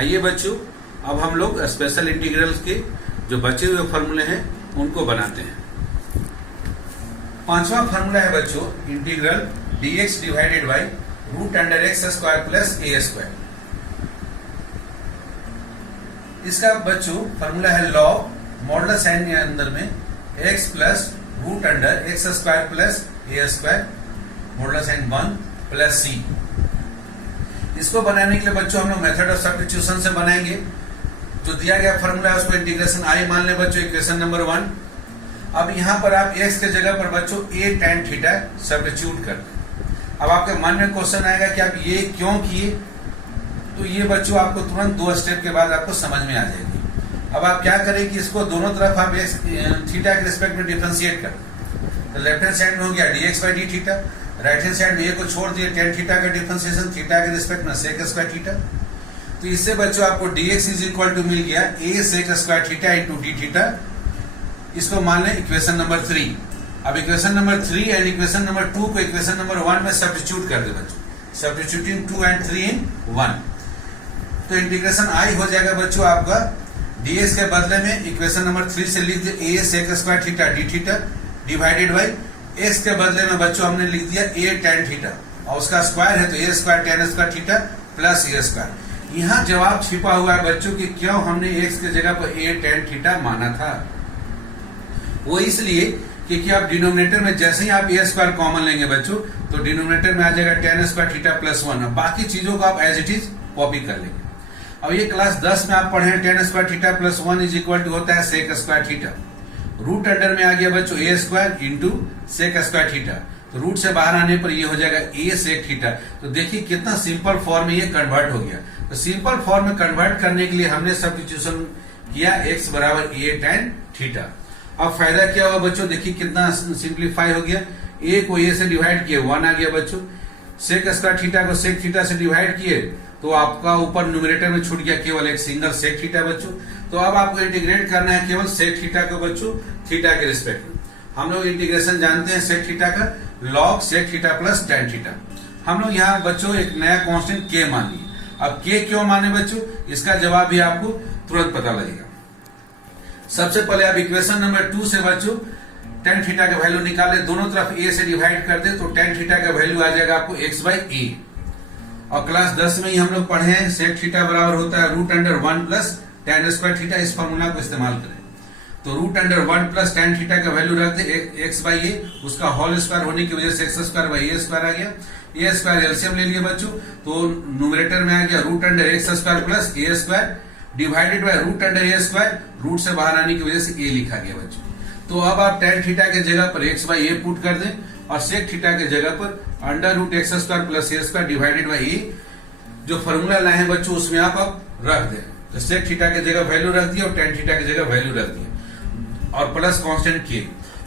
आइए बच्चों, अब हम लोग स्पेशल इंटीग्रल्स के जो बचे हुए फॉर्मूले हैं उनको बनाते हैं। पांचवा फॉर्मूला है बच्चों integral dx divided by root under X square plus A square. इसका बच्चों फॉर्मूला है लॉग मॉडुलस साइन के अंदर में x plus root under X square plus A square modulus sine 1 plus c। इसको बनाने के लिए बच्चों हम लोग मेथड ऑफ सब्स्टिट्यूशन से बनाएंगे। जो दिया गया फॉर्मूला है उसको इंटीग्रेशन आई मान ले बच्चों, इक्वेशन नंबर 1। अब यहाँ पर आप x के जगह पर बच्चों a tan थीटा सब्स्टिट्यूट कर दें। अब आपके मन में क्वेश्चन आएगा कि आप ये क्यों किए, तो ये बच्चों आपको तुरंत 2 स्टेप के बाद आपको समझ में आ जाएगी। अब आप क्या करें कि इसको दोनों तरफ आप थीटा के रिस्पेक्ट में डिफरेंशिएट कर दें। तो लेफ्ट हैंड साइड में हो गया dx by D theta, right hand side में ये को छोड़ दिए tan थीटा का डिफरेंशिएशन थीटा के रिस्पेक्ट में sec स्क्वायर थीटा। तो इससे बच्चों आपको dx इज इक्वल टू मिल गया a sec square theta into D theta. इसको मान लें इक्वेशन नंबर 3। अब equation number 3 and equation number 2 को इक्वेशन नंबर 1 में सब्स्टिट्यूट कर दे बच्चों, सब्स्टिट्यूटिंग 2 एंड 3 इन 1। तो इंटीग्रेशन आई हो जाएगा बच्चों आपका dx के बदले में इक्वेशन नंबर 3 से लिख दिया a sec square theta D theta divided by x के बदले में बच्चों हमने लिख दिया a tan थीटा और उसका स्क्वायर है तो a square tan square theta plus a square. यहाँ जवाब छिपा हुआ है बच्चों कि क्यों हमने x के जगह पर a tan थीटा माना था। वो इसलिए क्योंकि आप डिनोमिनेटर में जैसे ही आप a स्क्वायर कॉमन लेंगे बच्चों तो डिनोमिनेटर में आ जाएगा tan स्क्वायर थीटा प्लस 1। बाकी चीजों को आप एज इट इज कॉपी कर लेंगे। अब ये क्लास 10 में आप पढ़े tan square theta plus 1 is equal to होता है sec square theta. Root under में आ गया बच्चों a square into sec square theta, तो रूट से बाहर आने पर ये हो जाएगा a सेक थीटा। तो देखिए कितना सिंपल फॉर्म में ये कन्वर्ट हो गया। तो सिंपल फॉर्म में कन्वर्ट करने के लिए हमने सब्स्टिट्यूशन किया x बराबर a tan थीटा। अब फायदा क्या हुआ बच्चों, देखिए कितना सिंप्लीफाई हो गया। a को a से डिवाइड किए 1 आ गया बच्चों, सेक स्क्वायर थीटा को सेक थीटा से डिवाइड किए तो आपका ऊपर न्यूमरेटर में छूट गया केवल एक सिंगल सेक थीटा बच्चों। तो अब आपको इंटीग्रेट करना है केवल सेक थीटा को बच्चों थीटा के रिस्पेक्ट में। हम लोग इंटीग्रेशन जानते हैं सेक थीटा का, log sec theta plus tan theta. हम लोग यहाँ बच्चों एक नया कांस्टेंट k मान लिए। अब k क्यों माने बच्चों, इसका जवाब भी आपको तुरंत पता लगेगा। सबसे पहले आप इक्वेशन नंबर 2 से बच्चों tan थीटा का वैल्यू निकाले, दोनों तरफ a से डिवाइड कर दे तो tan थीटा का वैल्यू आ जाएगा आपको x बाई a। और क्लास 10 में ही हम लोग पढ़े हैं सेक थीटा बराबर होता है root under 1 plus tan square theta. इस फॉर्मूला को इस्तेमाल करें तो root under 1 plus tan theta का वैल्यू रख दे x बाई ए, उसका होल स्क्वायर होने की वजह से x square by A square आ गया। a स्क्वायर एलसीएम ले लिया बच्चों तो न्यूमरेटर में आ गया root under x square plus a square divided by root under a square, root से बाहर आने की वजह से a लिखा गया बच्चों। तो अब आप tan थीटा के जगह पर x बाई ए पुट कर दें और सेक थीटा के जगह पर under root X square plus A square divided by A जो फॉर्मूला लाए हैं बच्चों उसमें आप रख दें। तो सेक थीटा के जगह वैल्यू रख दिया और tan थीटा की जगह वैल्यू रख दिया और प्लस कांस्टेंट k।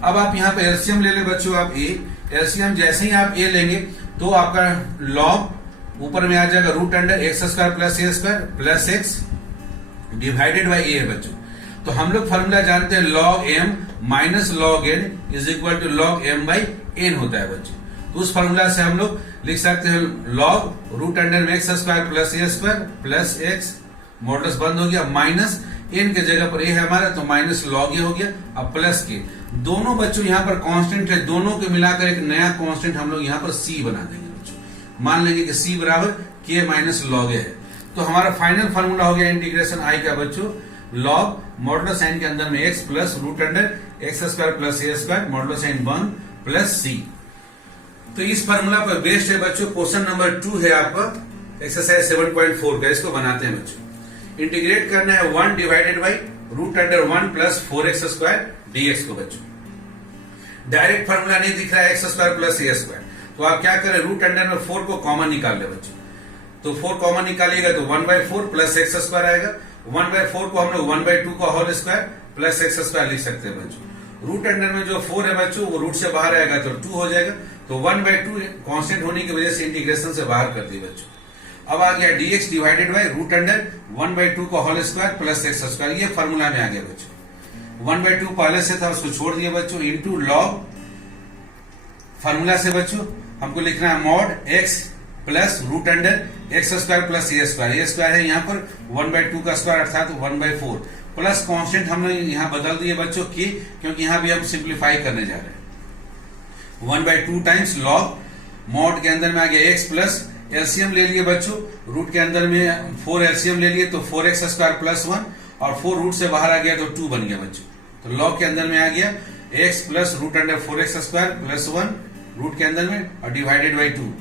अब आप यहाँ पे एलसीएम ले ले बच्चों आप a, एलसीएम जैसे ही आप a लेंगे तो आपका लॉग ऊपर में आ जाएगा root under X square plus A square plus X divided by A है बच्चों। तो हम लोग फॉर्मूला जानते हैं log m minus log n is equal to log m by n होता है बच्चों। तो उस फॉर्मूला से हम लोग लिख सकते हैं लॉग रूट अंडर में x square plus A square plus x, modulus बंद हो गया, माइनस n के जगह पर a है हमारा तो माइनस लॉग ए हो गया, अब प्लस के दोनों बच्चों यहाँ पर कांस्टेंट है, दोनों के मिलाकर एक नया कांस्टेंट हम लोग यहाँ पर c बना देंगे बच्चों। मान लेंगे कि c बराबर k माइनस लॉग ए है। तो हमारा फाइनल फार्मूला हो गया इंटीग्रेशन आई का बच्चों लॉग मॉडुलस साइन के अंदर में x plus root under X square plus A square modulus sine 1 plus c। तो इस फार्मूला पर बेस्ड है बच्चों क्वेश्चन नंबर 2 है आपका एक्सरसाइज 7.4 का। इसको बनाते हैं बच्चों। इंटीग्रेट करना है 1 divided by root under 1 plus 4x square dx को बच्चों। डायरेक्ट फार्मूला नहीं दिख रहा है x square plus A square, तो आप क्या करें रूट अंडर में 4 को कॉमन निकाल ले बच्चों। तो 4 कॉमन निकालिएगा तो 1/4 प्लस एक्स स्क्वायर आएगा। 1/4 को हम लोग 1/2 का whole square plus X square लिख सकते हैं बच्चों। रूट अंडर में जो 4 है बच्चों वो रूट से बाहर आएगा तो 2 हो जाएगा। तो 1/2 कांस्टेंट होने की वजह से इंटीग्रेशन से बाहर कर दिए बच्चों। अब आ गया dx divided by root under 1/2 का whole square plus X square, ये फॉर्मूला में आ गया बच्चों। 1/2 पहले से था उसको छोड़ दिया बच्चों इंटू लॉग फॉर्मूला से बच्चों हमको लिखना है mod x plus root under X square plus A square, A square है यहाँ पर 1/2 का स्क्वायर अर्थात 1/4 प्लस कांस्टेंट हमने यहाँ बदल दिए बच्चों की, क्योंकि यहाँ भी हम सिंप्लीफाई करने जा रहे हैं। 1/2 टाइम्स लॉग मॉड के अंदर में आ गया x प्लस एलसीएम ले लिए बच्चों, रूट के अंदर में 4 एलसीएम ले लिए तो 4x स्क्वायर प्लस 1 और 4 रूट से बाहर आ गया तो 2 बन गया बच्चों। तो लॉग के अंदर में आ गया x plus root under 4x square plus 1 root के अंदर में और डिवाइडेड बाई 2,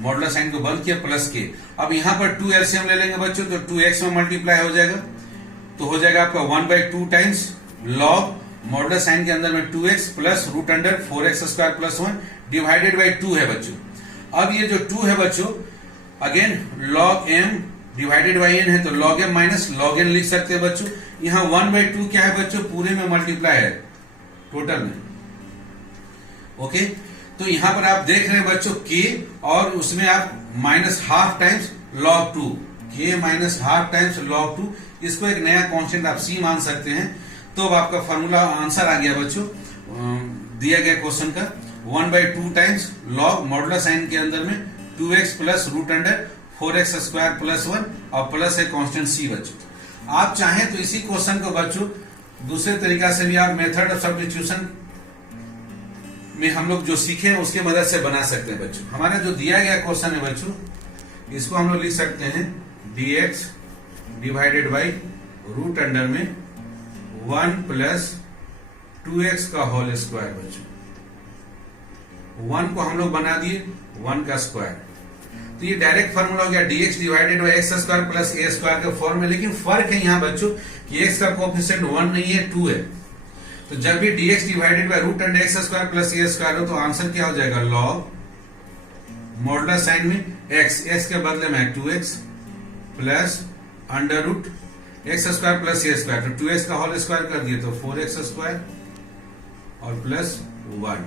मॉडुलस साइन को बंद किया प्लस के। अब यहाँ पर 2 एलसीएम ले लेंगे बच्चों तो 2x में मल्टीप्लाई हो जाएगा, तो हो जाएगा आपका 1/2 टाइम्स लॉग मॉडुलस साइन के अंदर में 2x plus root under 4x square plus 1 divided by 2 है बच्चों। अब ये जो 2 है बच्चों again log m divided by n है तो log m minus log n लिख सकते हैं बच्चों। यहाँ 1/2 क्या है बच्चों, पूरे में मल्टीप्लाई है टोटल में। ओके, तो यहां पर आप देख रहे हैं बच्चों k और उसमें आप minus half times log 2, k minus half times log 2, इसको एक नया कांस्टेंट आप c मान सकते हैं। तो अब आपका फॉर्मूला आंसर आ गया बच्चों दिया गया क्वेश्चन का 1/2 टाइम्स लॉग मॉडुलस साइन के अंदर में 2x plus root under 4x square plus 1 और प्लस है कांस्टेंट c बच्चों। आप चाहें तो इसी क्वेश्चन को बच्चों दूसरे तरीका से भी आप मेथड ऑफ सब्स्टिट्यूशन में हम लोग जो सीखे हैं उसके मदद से बना सकते हैं बच्चों। हमारा जो दिया गया क्वेश्चन है बच्चों इसको हम लोग लिख सकते हैं dx divided by root under में 1 प्लस 2x का होल स्क्वायर बच्चों। 1 को हम लोग बना दिए 1 का स्क्वायर, तो ये डायरेक्ट फॉर्मूला हो गया dx divided by x square plus A square के फॉर्म में। लेकिन फर्क है यहाँ बच्चों कि x का कोएफिशिएंट 1 नहीं है 2 है, तो जब भी dx divided by root under X square plus A square हो तो आंसर क्या हो जाएगा लॉग मॉडुलस साइन में x के बदले में 2x plus under root X square plus A square, तो 2x का होल स्क्वायर कर दिए तो 4x स्क्वायर और प्लस 1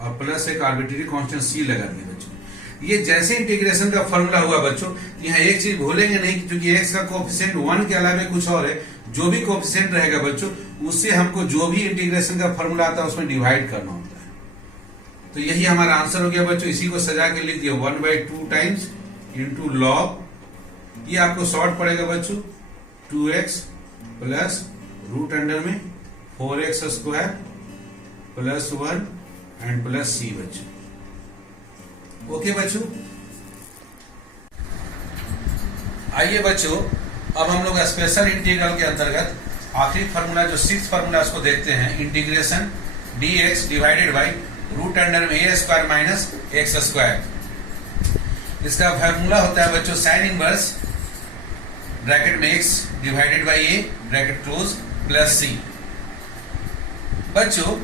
और प्लस एक आर्बिट्ररी कांस्टेंट c लगा दिया बच्चों। ये जैसे इंटीग्रेशन का फॉर्मूला हुआ बच्चों, यहाँ एक चीज भूलेंगे नहीं क्योंकि x का कोएफिशिएंट 1 के अलावा कुछ और है, जो भी कोएफिशिएंट रहेगा बच्चों उससे हमको जो भी इंटीग्रेशन का फॉर्मूला आता है उसमें डिवाइड करना होता है। तो यही हमारा आंसर हो गया बच्चों। इसी को सजा के लिख दिया 1/2 टाइम्स इंटू लॉग, ये आपको शॉर्ट पड़ेगा बच्चों 2x प्लस रूट अंडर में 4x square plus 1 and plus c बच्चों। ओके बच्चों, आइए बच्चों अब हम लोग स्पेशल इंटीग्रल के अंतर्गत आखिरी फार्मूला जो 6th फार्मूला उसको देखते हैं। Integration dx divided by root under में a square minus X square. इसका फार्मूला होता है बच्चों साइन इनवर्स ब्रैकेट में x divided by a bracket close plus c। बच्चों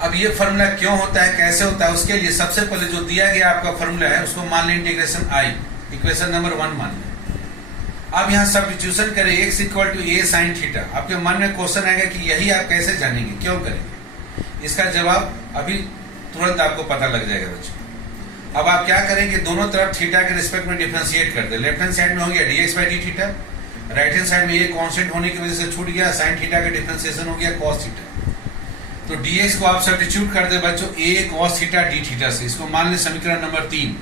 अब ये फॉर्मूला क्यों होता है, कैसे होता है, उसके लिए सबसे पहले जो दिया गया आपका फॉर्मूला है उसको मान लें इंटीग्रेशन i, इक्वेशन नंबर 1 मान लें। अब यहाँ सब्स्टिट्यूशन करें x equal to a sine theta. आपके मन में क्वेश्चन आएगा कि यही आप कैसे जानेंगे, क्यों करेंगे, इसका जवाब अभी तुरंत आपको पता लग जाएगा बच्चों। अब आप क्या करेंगे, दोनों तरफ थीटा के रिस्पेक्ट में डिफरेंशिएट कर दे। लेफ्ट हैंड साइड में हो गया dx by D theta, right hand side में ये कांस्टेंट होने की वजह से छूट गया, साइन थीटा का डिफरेंशिएशन हो गया cos थीटा। तो dx को आप सब्स्टिट्यूट कर दे बच्चों a cos theta d theta से, इसको मान ले समीकरण नंबर 3,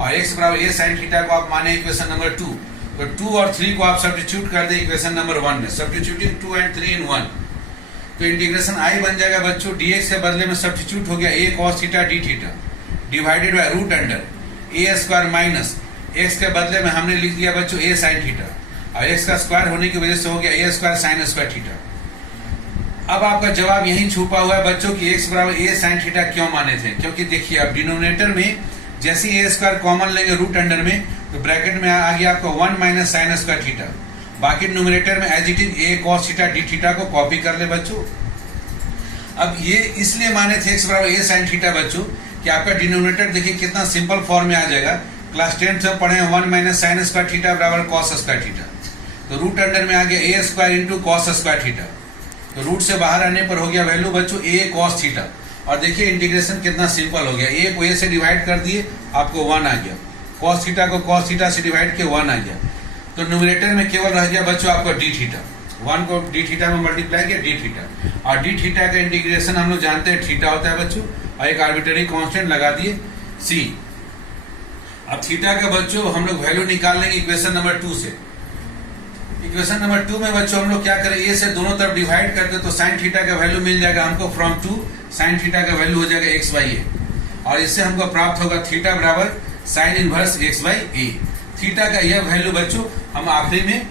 और x बराबर a sin थीटा को आप माने इक्वेशन नंबर 2। तो 2 और 3 को आप सब्स्टिट्यूट कर दे इक्वेशन नंबर 1 में, सब्स्टिट्यूटिंग 2 एंड 3 इन 1, तो इंटीग्रेशन i बन जाएगा बच्चों dx के बदले में सब्स्टिट्यूट हो गया a cos theta d theta divided by root under a square minus x के बदले में हमने लिख दिया बच्चों a sin थीटा, और x का स्क्वायर होने की वजह से हो गया a square sin square theta. अब आपका जवाब यही छुपा हुआ है बच्चों कि x बराबर a sin थीटा क्यों माने थे, क्योंकि देखिए अब डिनोमिनेटर में जैसे a स्क्वायर कॉमन लेंगे रूट अंडर में तो ब्रैकेट में आ गया आपका 1 माइनस साइन स्क्वायर थीटा, बाकी न्यूमरेटर में as it is a cos theta d theta को कॉपी कर ले बच्चों। अब ये इसलिए माने थे x बराबर a sin थीटा बच्चों कि आपका डिनोमिनेटर देखिए कितना सिंपल फॉर्म में आ जाएगा। क्लास 10 से पढ़े 1 माइनस साइन स्क्वायर थीटा बराबर cos स्क्वायर थीटा, तो रूट अंडर में आ गया a square into cos square theta, तो रूट से बाहर आने पर हो गया वैल्यू बच्चों a cos थीटा। और देखिए इंटीग्रेशन कितना सिंपल हो गया, a को a से डिवाइड कर दिए आपको 1 आ गया, cos थीटा को cos थीटा से डिवाइड किया 1 आ गया, तो न्यूमरेटर में केवल रह गया बच्चों आपका d थीटा, 1 को d थीटा में मल्टीप्लाई किया d थीटा, और d थीटा का इंटीग्रेशन हम लोग जानते हैं थीटा होता है बच्चों, और एक आर्बिट्ररी कांस्टेंट लगा दिए c। अब थीटा का बच्चों हम लोग वैल्यू निकाल लेंगे इक्वेशन नंबर 2 से। इक्वेशन नंबर 2 में बच्चों हम लोग क्या करें, ए से दोनों तरफ डिवाइड करते तो साइन थीटा का वैल्यू मिल जाएगा हमको, फ्रॉम 2 साइन थीटा का वैल्यू हो जाएगा एक्स बाई ए, और इससे हमको प्राप्त होगा थीटा बराबर sign inverse X by A. Theta का यह वैल्यू बच्चों हम आखिरी में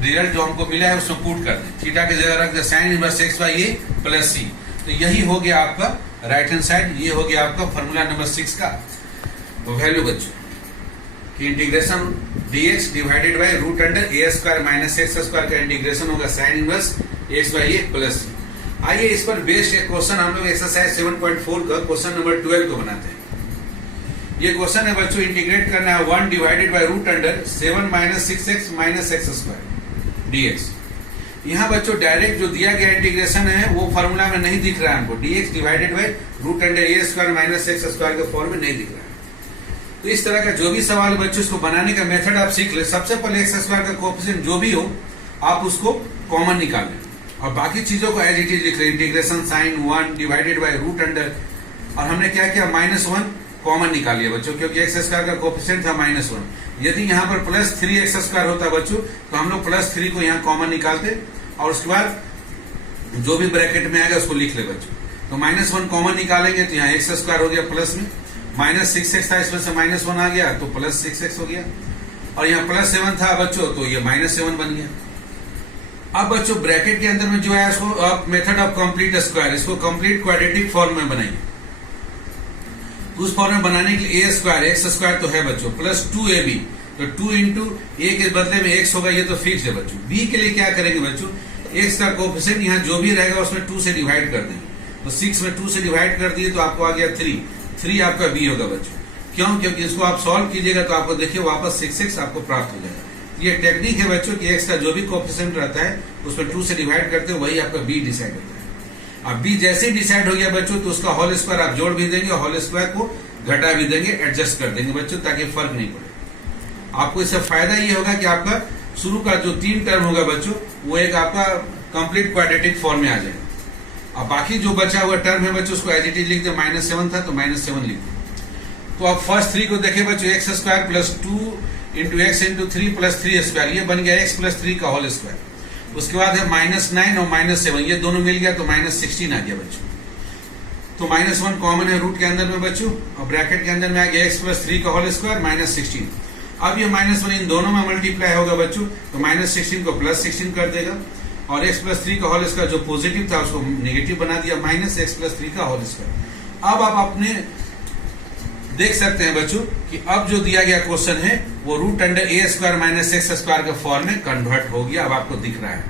रिजल्ट जो हमको मिला है उसमें पुट कर दें, थीटा की जगह रख दे sine inverse X by A plus C. तो यही हो गया आपका राइट हैंड साइड, ये हो गया आपका फॉर्मूला नंबर 6 का वैल्यू बच्चों कि integration dx divided by root under A square minus X square का इंटीग्रेशन होगा sine inverse X by A plus C. आइए इस पर बेस्ड एक क्वेश्चन हम लोग एक्सरसाइज 7.4 का क्वेश्चन नंबर 12 को बनाते हैं। ये क्वेश्चन है बच्चों, इंटीग्रेट करना है 1 divided by root under 7 minus 6x minus X square dx। यहाँ बच्चों डायरेक्ट जो दिया गया इंटीग्रेशन है वो फॉर्मूला में नहीं दिख रहा है हमको, dx divided by root under A square minus X square के फॉर्म में नहीं दिख रहा है। तो इस तरह का जो भी सवाल बच्चों इसको बनाने का मेथड आप सीख ले। सबसे पहले एक्स स्क्वायर का कोएफिशिएंट जो भी हो आप उसको कॉमन निकाल लें और बाकी चीजों को एज इट इज लिख ले, integration sine 1 divided by root under, और हमने क्या किया -1 कॉमन निकाल लिया बच्चों, क्योंकि एक्स स्क्वायर का कोएफिशिएंट था -1। यदि यहाँ पर प्लस 3x स्क्वायर होता बच्चों तो हम लोग प्लस 3 को यहाँ कॉमन निकालते और उसके बाद जो भी ब्रैकेट में आएगा उसको लिख ले बच्चों। तो -1 कॉमन निकालेंगे तो यहाँ एक्स स्क्वायर हो गया प्लस में, -6x था इसमें से -1 आ गया तो प्लस 6x हो गया, और यहाँ +7 था बच्चों तो ये -7 बन गया। अब बच्चों ब्रैकेट के अंदर में जो है इसको अब मेथड ऑफ कंप्लीट स्क्वायर, इसको कंप्लीट क्वाड्रेटिक फॉर्म में बनाइए। उस फॉर्म में बनाने के लिए ए स्क्वायर एक्स स्क्वायर तो है बच्चों प्लस 2ab, तो 2 इंटू ए के बदले में x होगा, ये तो फिक्स है बच्चों। b के लिए क्या करेंगे बच्चों, x का कोएफिशिएंट यहाँ जो भी रहेगा उसमें 2 से डिवाइड कर देंगे, तो 6 में 2 से डिवाइड कर दिए तो आपको आ गया 3 आपका b होगा बच्चों। क्यों, क्योंकि इसको आप सॉल्व कीजिएगा तो आपको देखिए वापस 6x आपको प्राप्त हो जाएगा। ये टेक्निक है बच्चों कि x का जो भी कोएफिशिएंट रहता है उसमें 2 से डिवाइड करते हैं, वही आपका b डिसाइड होता है। अब b जैसे ही डिसाइड हो गया बच्चों तो उसका होल स्क्वायर आप जोड़ भी देंगे, होल स्क्वायर को घटा भी देंगे, एडजस्ट कर देंगे बच्चों ताकि फर्क नहीं पड़े। आपको इससे फायदा ये होगा कि आपका शुरू का जो 3 टर्म होगा बच्चों वो एक आपका कंप्लीट क्वाड्रेटिक फॉर्म में आ जाएगा। अब बाकी जो बचा हुआ टर्म है बच्चों उसको एज इट इज लिख दे, -7 था तो -7 लिख दे। तो अब फर्स्ट 3 को देखें बच्चों, x square plus 2 into x into 3 plus 3 square, ये बन गया x प्लस 3 का होल स्क्वायर। उसके बाद है -9 और -7, ये दोनों मिल गया तो -16 आ गया बच्चों। तो -1 कॉमन है रूट के अंदर में बच्चों, और ब्रैकेट के अंदर में आ गया x प्लस 3 का होल स्क्वायर -16। अब ये -1 इन दोनों में मल्टीप्लाई होगा बच्चों तो -16 को +16 कर देगा, और x प्लस 3 का होल स्क्वायर जो पॉजिटिव था उसको नेगेटिव बना दिया, -x प्लस 3 का होल स्क्वायर। अब आप अपने देख सकते हैं बच्चों कि अब जो दिया गया क्वेश्चन है वो root under A square minus X square के फॉर्म में कन्वर्ट हो गया। अब आपको दिख रहा है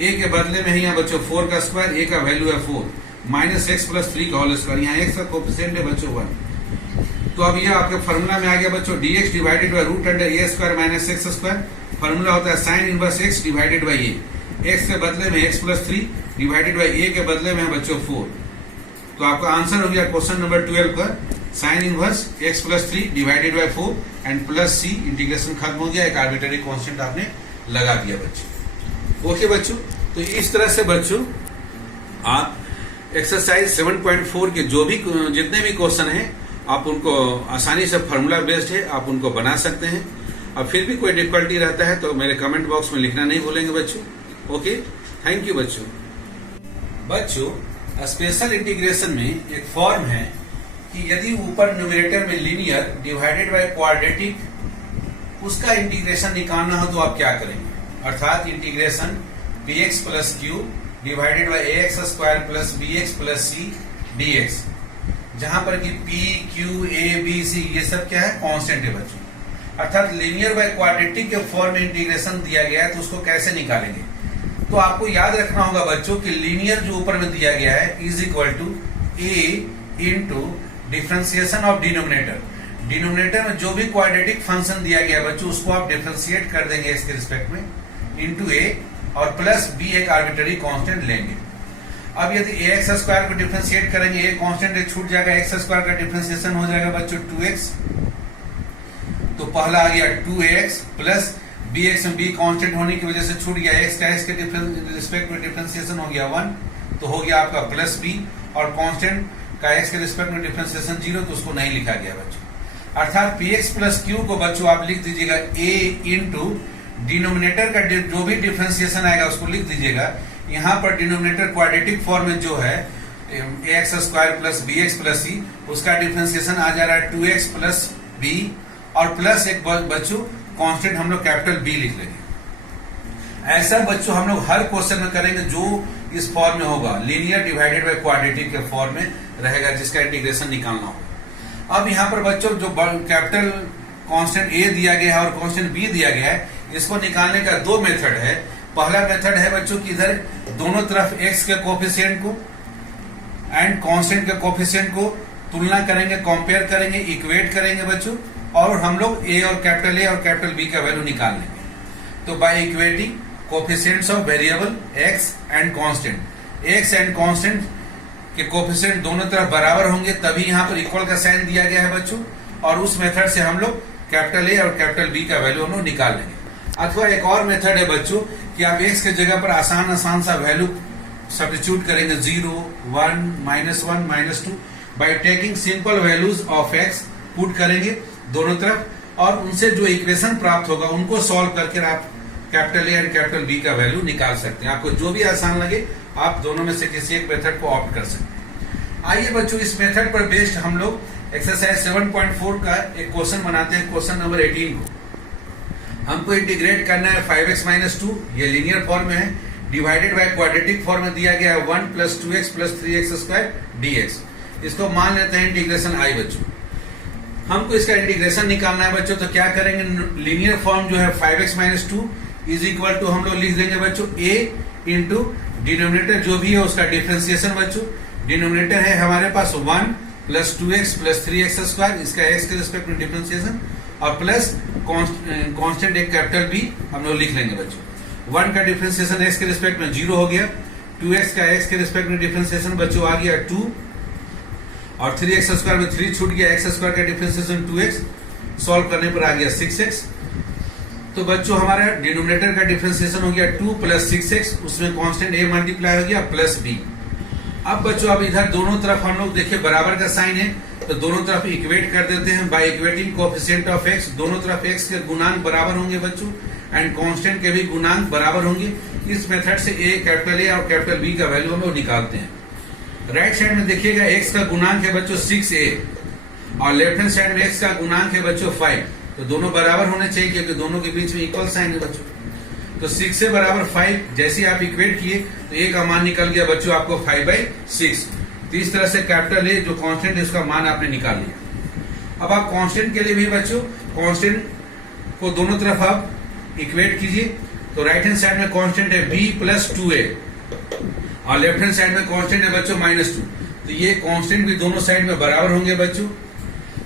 ए के बदले में है यहाँ बच्चों 4 का स्क्वायर, ए का वैल्यू है 4 माइनस एक्स प्लस 3 का होल स्क्वायर, यहाँ एक्स का कोएफिशिएंट है बच्चों 1। तो अब ये आपके फॉर्मूला में आ गया बच्चों dx divided by root under A square minus X square. Formula होता है sine inverse X divided by A, X के बदले में X plus 3 divided by A के बदले में है बच्चों 4। तो आपका आंसर हो गया क्वेश्चन नंबर 12 का sine inverse X plus 3 divided by 4 and plus C, integration खत्म हो गया, एक आर्बिट्ररी कांस्टेंट आपने लगा दिया बच्चों। ओके बच्चों, तो इस तरह से बच्चों आप एक्सरसाइज 7.4 के जो भी जितने भी क्वेश्चन हैं आप उनको आसानी से फार्मूला बेस्ड है आप उनको बना सकते हैं। अब फिर भी कोई डिफिकल्टी रहता है तो मेरे कमेंट बॉक्स में लिखना नहीं भूलेंगे बच्चों। ओके, थैंक यू बच्चों। बच्चों स्पेशल इंटीग्रेशन में एक फॉर्म है कि यदि ऊपर न्यूमरेटर में लीनियर डिवाइडेड बाय क्वाड्रेटिक उसका इंटीग्रेशन निकालना हो तो आप क्या करेंगे, अर्थात integration px plus Q divided by ax square plus bx plus c dx, जहां पर कि p q a b c ये सब क्या है कांस्टेंट है बच्चों। अर्थात लीनियर बाय क्वाड्रेटिक के फॉर्म में इंटीग्रेशन दिया गया है तो उसको कैसे निकालेंगे। तो आपको याद रखना होगा बच्चों कि लीनियर जो ऊपर में दिया गया है is equal to a into differentiation of denominator. Denominator में जो भी क्वाड्रेटिक फंक्शन दिया गया है बच्चों उसको आप डिफरेंशिएट कर देंगे इसके रिस्पेक्ट में इंटू a और प्लस b एक आर्बिट्ररी कांस्टेंट लेंगे। अब यदि ax स्क्वायर को डिफरेंशिएट करेंगे, a कांस्टेंट छूट जाएगा, x स्क्वायर का डिफरेंशिएशन हो जाएगा बच्चों 2x, तो पहला आ गया 2ax प्लस bx में b कांस्टेंट होने की वजह से छूट गया, x का x के रिस्पेक्ट में डिफरेंशिएशन हो गया 1 तो हो गया आपका प्लस b, और कांस्टेंट का x के रिस्पेक्ट में डिफरेंशिएशन 0 तो उसको नहीं लिखा गया बच्चों। अर्थात पी एक्स प्लस क्यू को बच्चों आप लिख दीजिएगा ए इंटू डिनोमिनेटर का जो भी डिफ्रेंसिएशन आएगा उसको लिख दीजिएगा। यहाँ पर डिनोमिनेटर क्वाड्रेटिक फॉर्म में जो है A X square plus B X plus C, उसका डिफ्रेंसिएशन आ जा रहा है 2x प्लस बी, और प्लस एक बच्चों कांस्टेंट हम लोग कैपिटल बी लिख लेंगे। ऐसा बच्चों हम लोग हर क्वेश्चन में करेंगे जो इस फॉर्म में होगा, लीनियर डिवाइडेड बाय क्वाड्रेटिक के फॉर्म में रहेगा, जिसका इंटीग्रेशन निकालना होगा। अब यहाँ पर बच्चों जो कैपिटल कांस्टेंट ए दिया गया है और कांस्टेंट बी दिया गया है, इसको निकालने का दो मेथड है। पहला मेथड है बच्चों कि इधर दोनों तरफ x के कोफिशिएंट को एंड कांस्टेंट के कोफिशिएंट को तुलना करेंगे, कंपेयर करेंगे, इक्वेट करेंगे बच्चों, और हम लोग ए और कैपिटल बी का वैल्यू निकाल लेंगे। तो by equating coefficients of variable x and constant, x and constant के कोफिशिएंट दोनों तरफ बराबर होंगे, तभी यहाँ पर इक्वल का साइन दिया गया है बच्चों, और उस मेथड से हम लोग कैपिटल ए और कैपिटल बी का वैल्यू हम लोग निकाल लेंगे। अथवा एक और मेथड है बच्चों कि आप x के जगह पर आसान सा वैल्यू सब्स्टिट्यूट करेंगे, 0, 1, -1, -2, by taking simple values of x put करेंगे दोनों तरफ, और उनसे जो इक्वेशन प्राप्त होगा उनको सॉल्व करके आप capital A and capital B का वैल्यू निकाल सकते हैं। आपको जो भी आसान लगे आप दोनों में से किसी एक मेथड को ऑप्ट कर सकते हैं। आइए बच्चों इस मेथड पर बेस्ड हम लोग एक्सरसाइज 7.4 का एक क्वेश्चन बनाते हैं। क्वेश्चन नंबर 18 को हमको इंटीग्रेट करना है 5x - 2, ये लीनियर फॉर्म में है, डिवाइडेड बाय क्वाड्रेटिक फॉर्म में दिया गया है 1 + 2x + 3x² dx। इसको मान लेते हैं इंटीग्रेशन i बच्चों। हमको इसका इंटीग्रेशन निकालना है बच्चों, तो क्या करेंगे, लीनियर फॉर्म जो है 5x - 2 इज इक्वल टू हम लोग लिख देंगे बच्चों a इंटू डिनोमिनेटर जो भी है उसका डिफ्रेंसिएशन बच्चों। डिनोमिनेटर है हमारे पास 1 + 2x + 3x², इसका x के रिस्पेक्ट में डिफ्रेंसिएशन, और प्लस कांस्टेंट एक कैपिटल बी हम लोग लिख लेंगे बच्चों। 1 का डिफ्रेंसिएशन x के रिस्पेक्ट में 0 हो गया, 2x का x के रिस्पेक्ट में डिफ्रेंसिएशन बच्चों आ गया 2, और 3x² में 3 छूट गया, x² का डिफ्रेंसिएशन 2x, सॉल्व करने पर आ गया 6x। तो बच्चों हमारा डिनोमिनेटर का डिफ्रेंसिएशन हो गया 2 + 6x, उसमें कांस्टेंट a मल्टीप्लाई हो गया प्लस b। अब बच्चों अब इधर दोनों तरफ हम लोग देखिए बराबर का साइन है, तो दोनों तरफ इक्वेट कर देते हैं by equating coefficient of x। दोनों तरफ x के गुणांक बराबर होंगे बच्चों, एंड कांस्टेंट के भी गुणांक बराबर होंगे। इस मेथड से कैपिटल ए और कैपिटल बी का वैल्यू हम लोग निकालते हैं। राइट साइड में देखिएगा x का गुणांक है बच्चों 6a, और लेफ्ट हैंड साइड में x का गुणांक है बच्चों 5, तो दोनों बराबर होने चाहिए क्योंकि दोनों के बीच में इक्वल साइन है बच्चों। तो 6 से बराबर 5 जैसे आप इक्वेट किए तो a का मान निकल गया बच्चों आपको 5/6। तो इस तरह से कैपिटल ए जो कांस्टेंट है उसका मान आपने निकाल लिया। अब आप कांस्टेंट के लिए भी बच्चों कांस्टेंट को दोनों तरफ आप इक्वेट कीजिए। तो राइट हैंड साइड में कांस्टेंट है b + 2a, और लेफ्ट हैंड साइड में कांस्टेंट है बच्चों -2, तो ये कांस्टेंट भी दोनों साइड में बराबर होंगे बच्चों।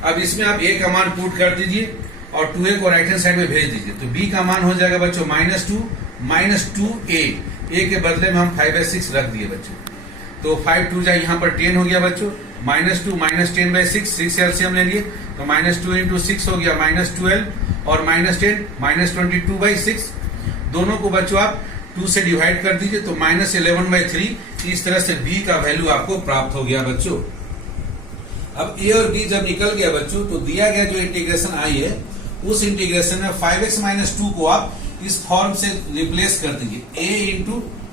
अब इसमें आप a का मान पुट कर दीजिए और 2a को राइट हैंड साइड में भेज दीजिए, तो b का मान हो जाएगा बच्चों -2a। a के बदले में हम 5/6 रख दिए बच्चों, तो 5 2 जा यहाँ पर 10 हो गया बच्चों, -2 -10/6, 6 एलसीएम ले लिए, तो -2 × 6 हो गया -12, और -10 -22/6। दोनों को बच्चों आप 2 से डिवाइड कर दीजिए, तो -11/3। इस तरह से b का वैल्यू आपको प्राप्त हो गया बच्चों। अब a और b जब निकल गया बच्चों, तो दिया गया जो इंटीग्रेशन आई है उस इंटीग्रेशन में 5x - 2 को आप इस फॉर्म से रिप्लेस कर दीजिए।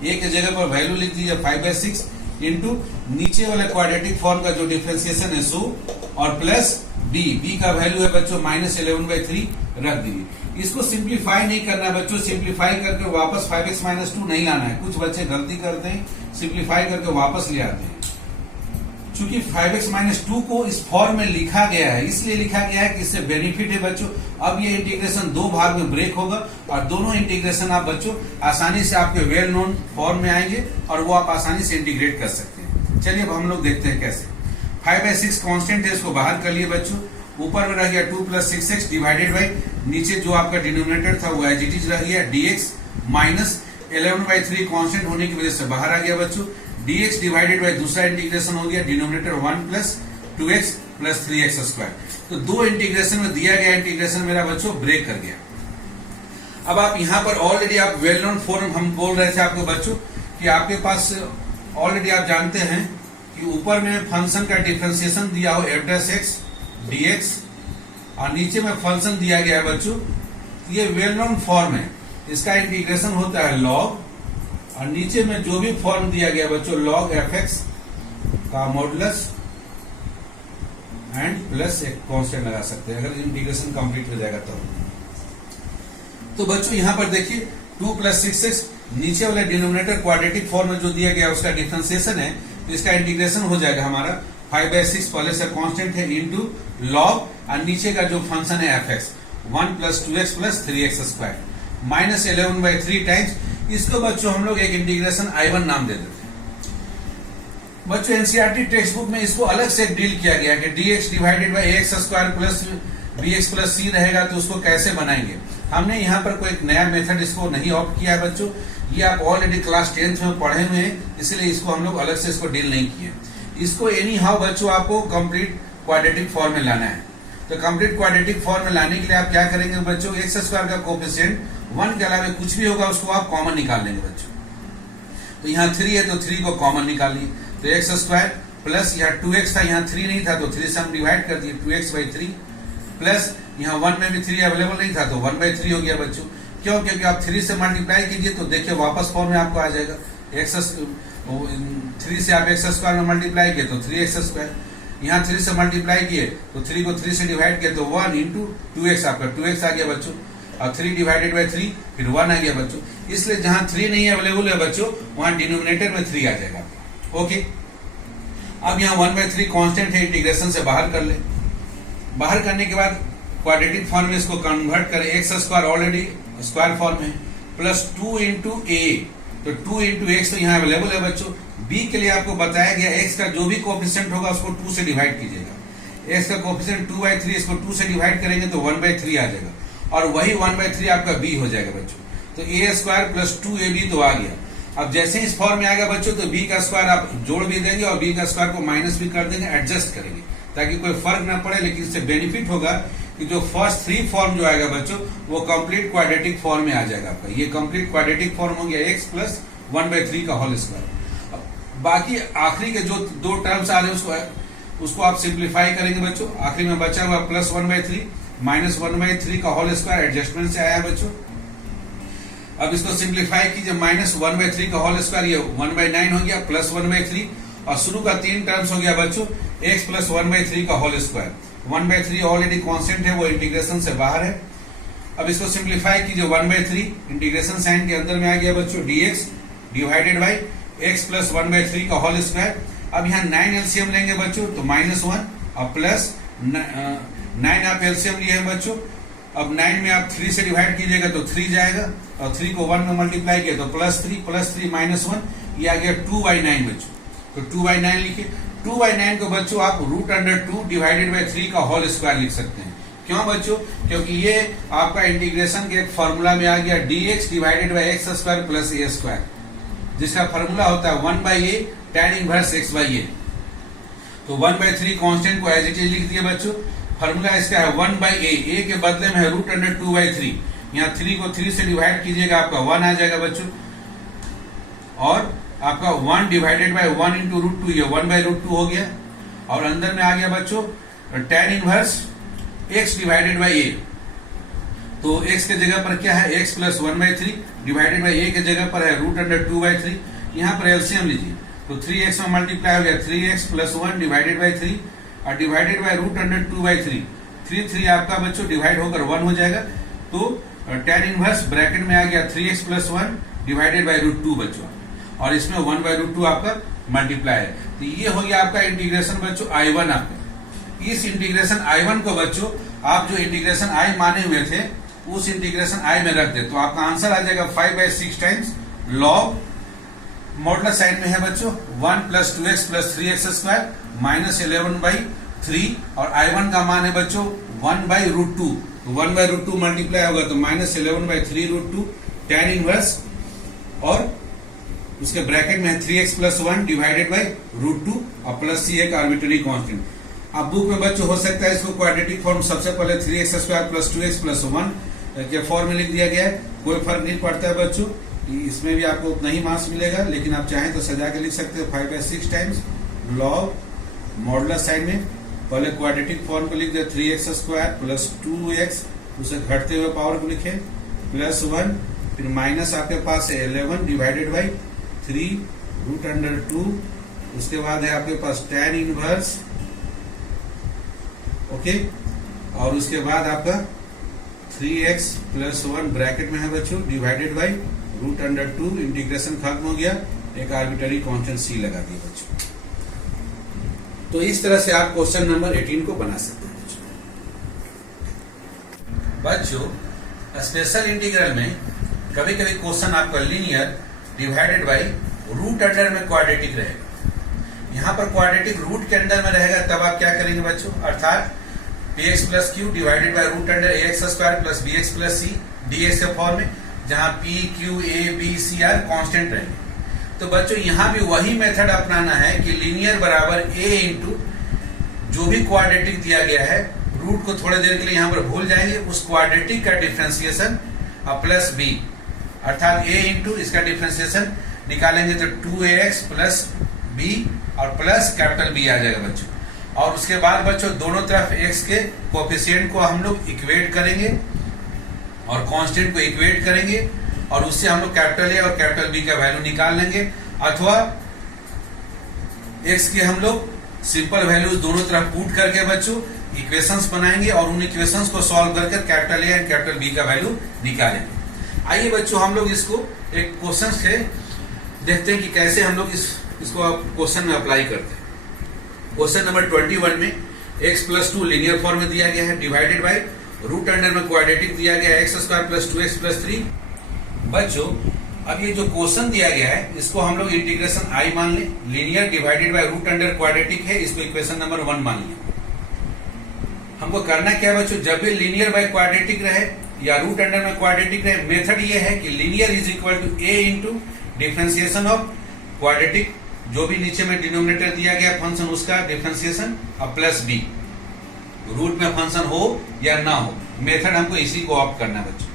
a के जगह पर वैल्यू लिख दीजिए 5/6 इंटू नीचे वाले क्वाड्रेटिक फॉर्म का जो डिफ्रेंसिएशन है 100, और प्लस b का वैल्यू है बच्चों -11/3 रख दीजिए। इसको सिंप्लीफाई नहीं करना है बच्चों, सिंप्लीफाई करके वापस 5x - 2 नहीं लाना है। कुछ बच्चे गलती करते हैं, सिंप्लीफाई करके वापस ले आते हैं। चूंकि 5x - 2 को इस फॉर्म में लिखा गया है, इसलिए लिखा गया है कि इससे बेनिफिट है बच्चों। अब ये इंटीग्रेशन 2 भाग में ब्रेक होगा, और दोनों इंटीग्रेशन आप बच्चों आसानी से आपके वेल नोन फॉर्म में आएंगे, और वो आप आसानी से इंटीग्रेट कर सकते हैं। चलिए अब हम लोग देखते हैं कैसे। 5/6 कांस्टेंट है, इसको बाहर कर लिए बच्चों। ऊपर में रह गया 2 + 6x डिवाइडेड बाई नीचे जो आपका डिनोमिनेटर था वो एज इट इज रह गया dx, माइनस 11/3 कांस्टेंट होने की वजह से बाहर आ गया बच्चों। dx डिवाइडेड बाई दूसरा इंटीग्रेशन हो गया डिनोमिनेटर 1 + 2x + 3x²। तो दो इंटीग्रेशन में दिया गया इंटीग्रेशन मेरा बच्चों ब्रेक कर गया। अब आप यहाँ पर ऑलरेडी आप वेल नोन फॉर्म हम बोल रहे थे आपको बच्चों कि आपके पास ऑलरेडी आप जानते हैं कि ऊपर में फंक्शन का डिफरेंशिएशन दिया हो f' dx और नीचे में फंक्शन दिया गया है बच्चों, ये वेल नोन फॉर्म है, इसका इंटीग्रेशन होता है लॉग, और नीचे में जो भी फॉर्म दिया गया बच्चों लॉग एफ एक्स का मॉडुलस एंड प्लस एक कांस्टेंट लगा सकते हैं अगर इंटीग्रेशन कंप्लीट हो जाएगा तो बच्चों यहां पर देखिए 2 + 6x, नीचे वाले डिनोमिनेटर क्वाड्रेटिक फॉर्म में जो दिया गया उसका डिफरेंशिएशन है, तो इसका इंटीग्रेशन हो जाएगा हमारा 5/6 पहले से कांस्टेंट है इनटू लॉग, और नीचे का जो फंक्शन है F x 1 + 2x + 3x² minus 11/3 times. इसको बच्चों हम लोग एक इंटीग्रेशन I1 नाम दे देते हैं। बच्चों एनसीईआरटी टेक्स्ट बुक में इसको अलग से डील किया गया कि dx divided bye ax² plus bx plus c रहेगा, तो उसको कैसे बनाएंगे। हमने यहाँ पर कोई एक नया मेथड इसको नहीं ऑप्ट किया है बच्चों, ये आप ऑलरेडी क्लास 10th में पढ़े हुए हैं, इसलिए इसको हम लोग अलग से इसको डील नहीं किए। इसको एनी हाउ बच्चों आपको कंप्लीट क्वाड्रेटिक फॉर्म में लाना है। तो कंप्लीट क्वाड्रेटिक फॉर्म में लाने के लिए आप क्या करेंगे बच्चों, x² का कोफिशिएंट 1 के अलावा कुछ भी होगा उसको आप कॉमन निकाल लेंगे बच्चों। तो यहाँ 3 है तो 3 को कॉमन निकालिए, तो x² प्लस यहाँ 2x था, यहाँ 3 नहीं था तो 3 से हम डिवाइड कर दिए 2x/3 प्लस यहाँ 1 में भी 3 अवेलेबल नहीं था तो 1/3 हो गया बच्चों। क्यों? क्योंकि आप 3 से मल्टीप्लाई कीजिए तो देखिए वापस फॉर्म में आपको आ जाएगा। 3 से आप x² में मल्टीप्लाई किए तो 3x², यहाँ 3 से मल्टीप्लाई किए तो 3 को 3 से डिवाइड किए तो 1 × 2x, आपका 2x आ गया बच्चों, और 3 डिवाइडेड बाय 3 फिर 1 आ गया बच्चों। इसलिए जहां 3 नहीं अवेलेबल है बच्चों वहां डिनोमिनेटर में 3 आ जाएगा। ओके, अब यहाँ 1/3 कांस्टेंट है, इंटीग्रेशन से बाहर कर ले। बाहर करने के बाद क्वाड्रेटिक फॉर्म में इसको कन्वर्ट करें, x² ऑलरेडी स्क्वायर फॉर्म है, प्लस 2 × a, तो 2 × x तो यहाँ अवेलेबल है बच्चों। b के लिए आपको बताया गया x का जो भी कोफिशिएंट होगा उसको 2 से डिवाइड कीजिएगा। x का कोफिशिएंट 2/3, इसको 2 से डिवाइड करेंगे तो 1/3 आ जाएगा, और वही 1/3 आपका b हो जाएगा बच्चों। तो a² प्लस 2ab तो आ गया। अब जैसे इस फॉर्म में आ गया बच्चों तो b का स्क्वायर आप जोड़ भी देंगे और b का स्क्वायर को माइनस भी कर देंगे, एडजस्ट करेंगे ताकि कोई फर्क ना पड़े। लेकिन इससे बेनिफिट होगा कि जो फर्स्ट 3 फॉर्म जो आएगा बच्चों वो कंप्लीट क्वाड्रेटिक फॉर्म में आ जाएगा आपका। ये कंप्लीट क्वाड्रेटिक फॉर्म हो गया x + 1/3 का होल स्क्वायर। बाकी आखिरी के जो 2 टर्म्स आ रहे हैं उसको आप सिंप्लीफाई करेंगे बच्चों। आखिरी में बचा हुआ प्लस 1/3 माइनस 1/3 का होल स्क्वायर एडजस्टमेंट से आया है बच्चों। अब इसको सिंप्लीफाई कीजिए, माइनस 1/3 का होल स्क्वायर ये 1/9 हो गया, प्लस 1/3, और शुरू का 3 टर्म्स हो गया बच्चों x + 1/3 का होल स्क्वायर। 1/3 ऑलरेडी कांस्टेंट है, वो इंटीग्रेशन से बाहर है। अब इसको सिंप्लीफाई कीजिए, 1/3 इंटीग्रेशन साइन के अंदर में आ गया बच्चों dx डिवाइडेड बाई x + 1/3 का होल स्क्वायर। अब यहाँ 9 एलसीएम लेंगे बच्चों तो -1 और प्लस 9 आप एलसीएम लिए हैं बच्चों। अब 9 में आप 3 से डिवाइड कीजिएगा तो 3 जाएगा, और 3 को 1 में मल्टीप्लाई किया तो +3 -1 ये आ गया 2/9 बच्चों। तो 2/9 लिखिए। 2/9 को बच्चों आप √2 डिवाइडेड बाई 3 का होल स्क्वायर लिख सकते हैं। क्यों बच्चों? क्योंकि ये आपका इंटीग्रेशन के एक फॉर्मूला में आ गया dx divided by x² plus a², जिसका फॉर्मूला होता है 1/a tan इनवर्स x/a। तो 1/3 कांस्टेंट को एज इट इज लिख दिया बच्चों। फॉर्मूला इसका है 1/a, a के बदले में है √2/3। यहाँ 3 को 3 से डिवाइड कीजिएगा आपका 1 आ जाएगा बच्चों, और आपका 1 डिवाइडेड बाय 1 × √2 ये 1/√2 हो गया, और अंदर में आ गया बच्चों tan inverse x divided by a। तो x के जगह पर क्या है, x + 1/3 डिवाइडेड बाय a के जगह पर है √2/3। यहाँ पर एलसीएम लीजिए तो 3x में मल्टीप्लाई हो गया 3x + 1 डिवाइडेड बाय 3 और डिवाइडेड बाय √2/3। 3 आपका बच्चों डिवाइड होकर 1 हो जाएगा, तो tan इनवर्स ब्रैकेट में आ गया 3x + 1 डिवाइडेड बाय √2 बच्चों, और इसमें 1/√2 आपका मल्टीप्लाई है। तो ये हो गया आपका इंटीग्रेशन बच्चों I1 आपका। इस इंटीग्रेशन I1 को बच्चों आप जो इंटीग्रेशन I माने हुए थे उस इंटीग्रेशन I में रख दे तो आपका आंसर आ जाएगा 5/6 टाइम्स log मॉडुलस साइन में है बच्चों 1 + 2x + 3x² -11/3, और I1 का मान है बच्चों 1/√2। तो 1/√2 मल्टीप्लाई होगा तो -11/3√2 tan इनवर्स, और उसके ब्रैकेट में है 3x + 1 डिवाइडेड बाई √2 और प्लस c एक आर्बिट्ररी कांस्टेंट। अब बुक में बच्चों हो सकता है इसको क्वाड्रेटिक फॉर्म सबसे पहले 3x² + 2x + 1 के फॉर्म में लिख दिया गया है, कोई फर्क नहीं पड़ता है बच्चों, इसमें भी आपको उतना ही मार्क्स मिलेगा। लेकिन आप चाहें तो सजा के लिख सकते हो 5/6 टाइम्स log मॉडुलस साइन में पहले क्वाड्रेटिक फॉर्म को लिख दिया 3x² प्लस 2x, उसे घटते हुए पावर को लिखे प्लस 1, फिर माइनस आपके पास है 11 डिवाइडेड बाई 3√2, उसके बाद है आपके पास tan इनवर्स, ओके, और उसके बाद आपका 3x प्लस 1 ब्रैकेट में है बच्चों डिवाइडेड बाई √2, इंटीग्रेशन खत्म हो गया, एक आर्बिट्ररी कांस्टेंट c लगा दिया बच्चों। तो इस तरह से आप क्वेश्चन नंबर 18 को बना सकते हैं बच्चों। स्पेशल इंटीग्रल में कभी कभी क्वेश्चन आपका linear divided by root under में क्वाड्रेटिक रहेगा। यहाँ पर क्वाड्रेटिक रूट के अंदर में रहेगा, तब आप क्या करेंगे बच्चों, अर्थात px plus Q divided by root under ax² plus bx plus c dx के फॉर्म में, जहां p q a b c r constant रहेंगे। तो बच्चों यहाँ भी वही मेथड अपनाना है कि लीनियर बराबर a इंटू जो भी क्वाड्रेटिक दिया गया है, रूट को थोड़ी देर के लिए यहाँ पर भूल जाएंगे, उस क्वाड्रेटिक का डिफरेंशिएशन प्लस b, अर्थात a इंटू इसका डिफरेंशिएशन निकालेंगे तो 2ax प्लस b और प्लस कैपिटल B आ जाएगा बच्चों। और उसके बाद बच्चों दोनों तरफ x के कोएफिशिएंट को हम लोग इक्वेट करेंगे और कांस्टेंट को इक्वेट करेंगे, और उससे हम लोग कैपिटल A और कैपिटल B का वैल्यू निकाल लेंगे, अथवा x के हम लोग सिंपल वैल्यूज दोनों तरफ पुट करके बच्चों इक्वेशंस बनाएंगे और उन इक्वेशंस को सॉल्व करके कैपिटल A और कैपिटल B का वैल्यू निकालेंगे। आइए बच्चों हम लोग इसको एक क्वेश्चन से देखते हैं कि कैसे हम लोग इसको क्वेश्चन में अप्लाई करते हैं। क्वेश्चन नंबर 21 में x प्लस 2 लीनियर फॉर्म में दिया गया है, डिवाइडेड बाई रूट अंडर में क्वाड्रेटिक दिया गया है x² प्लस 2x प्लस 3। बच्चों अब ये जो क्वेश्चन दिया गया है इसको हम लोग इंटीग्रेशन I मान लें, linear divided by root under quadratic है, इसको इक्वेशन नंबर 1 मान लें। हमको करना क्या है बच्चों, जब भी लीनियर बाई क्वाड्रेटिक रहे या रूट अंडर में क्वाड्रेटिक रहे, मेथड ये है कि linear is equal to a into differentiation of quadratic, जो भी नीचे में डिनोमिनेटर दिया गया फंक्शन उसका डिफरेंशिएशन और प्लस b, रूट में फंक्शन हो या ना हो, मेथड हमको इसी को ऑप्ट करना है बच्चों।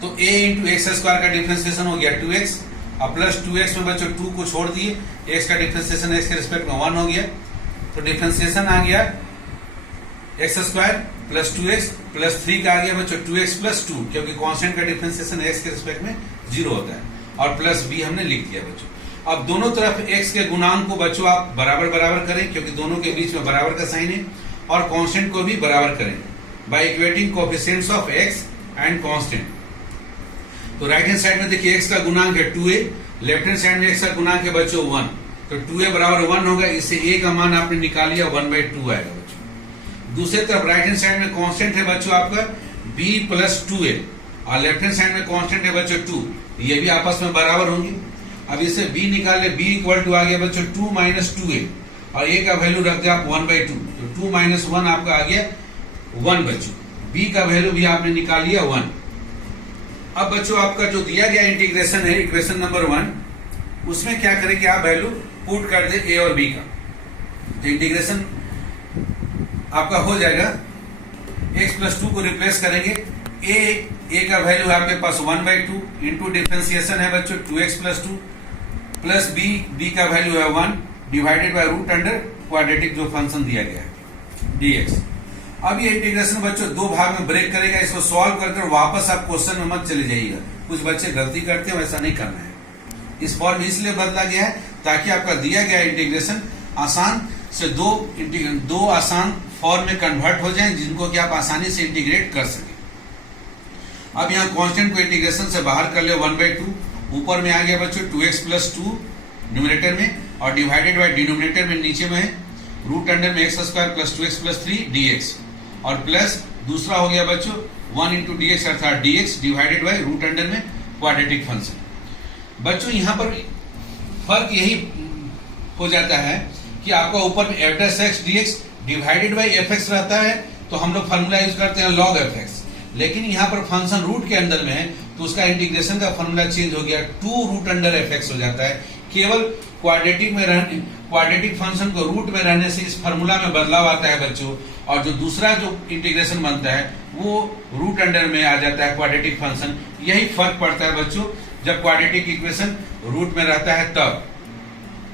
तो a इंटू x² का डिफरेंशिएशन हो गया 2x और प्लस 2x में बच्चों 2 को छोड़ दिए, x का डिफरेंशिएशन x के रिस्पेक्ट में 1 हो गया, तो डिफरेंशिएशन आ गया x² प्लस 2x प्लस 3 का आ गया बच्चों 2x प्लस 2, क्योंकि कांस्टेंट का डिफरेंशिएशन x के रिस्पेक्ट में 0 होता है, और प्लस b हमने लिख दिया बच्चों। अब दोनों तरफ x के गुणांक को बच्चों आप बराबर बराबर करें, क्योंकि दोनों के बीच में बराबर का साइन है, और कांस्टेंट को भी बराबर करें by equating coefficients of x and constant. तो राइट हैंड साइड में देखिए x का गुणांक है 2a, लेफ्ट हैंड साइड में x का गुणांक है बच्चों 1, तो 2a बराबर 1 होगा, इससे a का मान आपने निकाल लिया 1/2 आएगा बच्चों। दूसरे तरफ राइट हैंड साइड में कांस्टेंट है बच्चों आपका b प्लस 2a, और लेफ्ट हैंड साइड में कांस्टेंट है बच्चों 2, ये भी आपस में बराबर होंगे। अब इससे b निकाल ले, b इक्वल टू आ गया बच्चों 2 माइनस 2a, और a का वैल्यू रख दिया आप 1/2, तो 2 माइनस 1 आपका आ गया 1 बच्चों, b का वैल्यू भी आपने निकाल लिया 1। अब बच्चों आपका जो दिया गया इंटीग्रेशन है इक्वेशन नंबर 1, उसमें क्या करें कि आप वैल्यू पुट कर दे a और b का, तो इंटीग्रेशन आपका हो जाएगा, x प्लस 2 को रिप्लेस करेंगे, a का वैल्यू है आपके पास 1/2 इंटू डिफरेंशिएशन है बच्चों 2x प्लस 2 प्लस b का वैल्यू है 1 divided by root under quadratic जो फंक्शन दिया गया है dx। अब ये इंटीग्रेशन बच्चों दो भाग में ब्रेक करेगा, इसको सॉल्व करके वापस आप क्वेश्चन में मत चले जाइएगा, कुछ बच्चे गलती करते हैं, वैसा नहीं करना है। इस फॉर्म इसलिए बदला गया है ताकि आपका दिया गया इंटीग्रेशन आसान से दो आसान फॉर्म में कन्वर्ट हो जाए, जिनको कि आप आसानी से इंटीग्रेट कर सके। अब यहाँ कांस्टेंट को इंटीग्रेशन से बाहर कर ले 1/2, ऊपर में आ गया बच्चों 2x प्लस 2 न्यूमरेटर में, और डिवाइडेड बाय डिनोमिनेटर में नीचे में रूट अंडर में x² plus 2x plus 3 dx, और प्लस दूसरा हो गया बच्चों 1 इंटू dx, अर्थात dx divided by root under में क्वाड्रेटिक फंक्शन। बच्चों यहाँ पर फर्क यही हो जाता है कि आपका ऊपर में f' dx divided bye fx रहता है, तो हम लोग फॉर्मूला यूज करते हैं log fx, लेकिन यहाँ पर फंक्शन रूट के अंदर में है तो उसका इंटीग्रेशन का फॉर्मूला चेंज हो गया, 2 रूट अंडर fx हो जाता है। केवल क्वाड्रेटिक फंक्शन को रूट में रहने से इस फॉर्मूला में बदलाव आता है बच्चों, और जो दूसरा जो इंटीग्रेशन बनता है वो रूट अंडर में आ जाता है क्वाड्रेटिक फंक्शन। यही फर्क पड़ता है बच्चों, जब क्वाड्रेटिक इक्वेशन रूट में रहता है तब,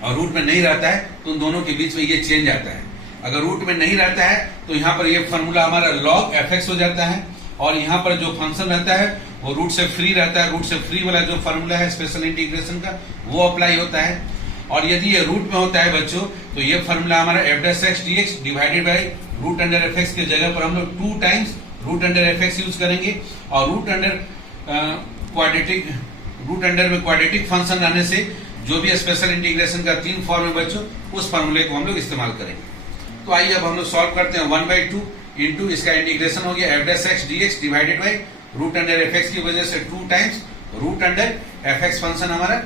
और रूट में नहीं रहता है तो उन दोनों के बीच में ये चेंज आता है। अगर रूट में नहीं रहता है तो यहाँ पर ये फॉर्मूला हमारा log fx हो जाता है, और यहाँ पर जो फंक्शन रहता है वो रूट से फ्री रहता है। रूट से फ्री वाला जो फॉर्मूला है स्पेशल इंटीग्रेशन का वो अप्लाई होता है। और यदि ये रूट में होता है बच्चों तो ये फॉर्मूला हमारा f dash x dx divided by root under fx के जगह पर हम लोग 2 times root under fx use करेंगे, और रूट अंडर में क्वाड्रेटिक फंक्शन रहने से जो भी स्पेशल इंटीग्रेशन का 3 फॉर्म है बच्चों, उस फॉर्मूले को हम लोग इस्तेमाल करेंगे। तो आइए अब हम लोग सॉल्व करते हैं। 1/2 इंटू इसका इंटीग्रेशन हो गया f dash x dx divided by root under fx की वजह से 2 times root under fx function हमारा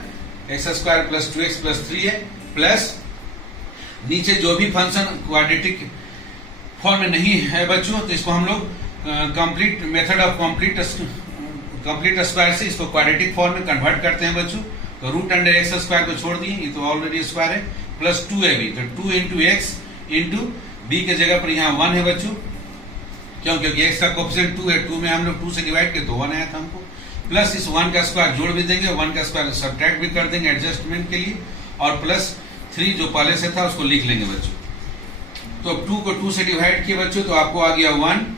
x² प्लस 2x प्लस 3 है, प्लस नीचे जो भी फंक्शन क्वाड्रेटिक फॉर्म में नहीं है बच्चों तो इसको हम लोग complete method of complete square से इसको क्वाड्रेटिक फॉर्म में कन्वर्ट करते हैं बच्चों। तो रूट अंडर x² को छोड़ दिए, ये तो ऑलरेडी स्क्वायर है, प्लस 2 है भी, तो 2 इंटू x इंटू b के जगह पर यहाँ 1 है बच्चों, क्यों? क्योंकि x का कोफिशिएंट 2 है, 2 में हम लोग 2 से डिवाइड किए तो 1 आया था हमको, प्लस इस 1 का स्क्वायर जोड़ भी देंगे, 1 का स्क्वायर सब्ट्रैक्ट भी कर देंगे एडजस्टमेंट के लिए, और प्लस 3 जो पहले से था उसको लिख लेंगे बच्चों। तो अब 2 को 2 से डिवाइड किए बच्चों तो आपको आ गया 1,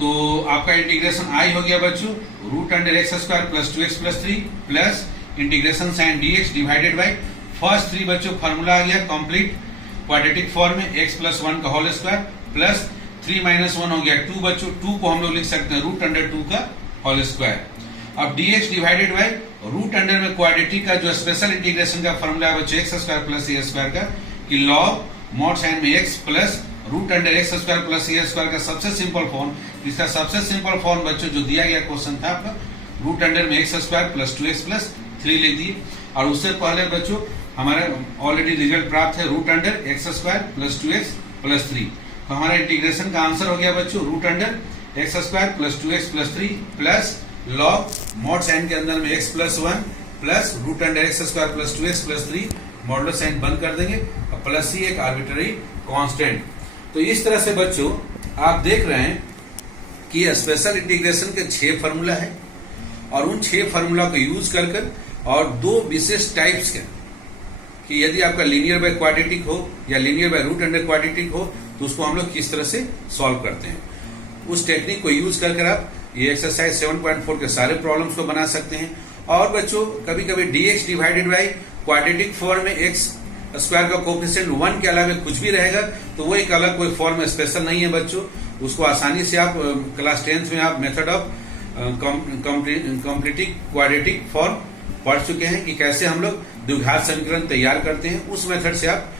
तो आपका इंटीग्रेशन आई हो गया बच्चों root under x² plus 2x plus 3 plus integration sign dx divided by first 3 बच्चों फॉर्मूला आ गया कंप्लीट क्वाड्रेटिक फॉर्म में x प्लस 1 का होल स्क्वायर प्लस 3 माइनस 1 हो गया 2 बच्चों, 2 को हम लोग लिख सकते हैं रूट अंडर 2 का होल स्क्वायर। अब dx divided by root under में क्वाड्रेटिक का जो स्पेशल इंटीग्रेशन का फॉर्मूला है बच्चों x² प्लस a² का, कि log मॉड साइन में x plus root under x² plus a² का सबसे सिंपल फॉर्म। इसका सबसे सिंपल फॉर्म बच्चों जो दिया गया क्वेश्चन था आपका, रूट अंडर में x² प्लस 2x प्लस 3 लिख दिए, और उससे पहले बच्चों हमारा ऑलरेडी रिजल्ट प्राप्त है root under x² plus 2x plus 3। तो हमारा इंटीग्रेशन का आंसर हो गया बच्चों root under x² plus 2x plus 3 plus log mod sign के अंदर में x plus 1 plus root under x² plus 2x plus 3, modulus sign बंद कर देंगे, और प्लस ही एक आर्बिट्ररी कांस्टेंट। तो इस तरह से बच्चों आप देख रहे हैं कि स्पेशल इंटीग्रेशन के 6 फार्मूला है, और उन 6 फार्मूला को यूज कर और 2 विशेष टाइप्स के, कि यदि आपका लीनियर बाय क्वाड्रेटिक हो या linear by root under quadratic हो तो उसको हम लोग किस तरह से सॉल्व करते हैं, उस टेक्निक को यूज कर आप ये एक्सरसाइज 7.4 के सारे प्रॉब्लम्स को बना सकते हैं। और बच्चों कभी कभी dx divided by quadratic form में x² का कोफिशिएंट 1 के अलावा कुछ भी रहेगा तो वो एक अलग कोई फॉर्म स्पेशल नहीं है बच्चों, उसको आसानी से आप क्लास 10th में आप method of completing quadratic form पढ़ चुके हैं कि कैसे हम लोग द्विघात समीकरण तैयार करते हैं। उस मेथड से आप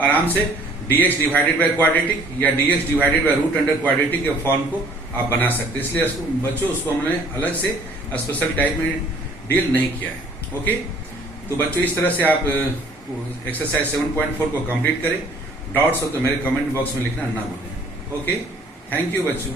आराम से dx डिवाइडेड बाय क्वाड्रेटिक या dx divided by root under quadratic के फॉर्म को आप बना सकते हैं। इसलिए बच्चों उसको हमने अलग से स्पेशल टाइप में डील नहीं किया है। ओके, तो बच्चों इस तरह से आप एक्सरसाइज 7.4 को कंप्लीट करें। डाउट्स हो तो मेरे कमेंट बॉक्स में लिखना ना भूलें। ओके, थैंक यू बच्चों।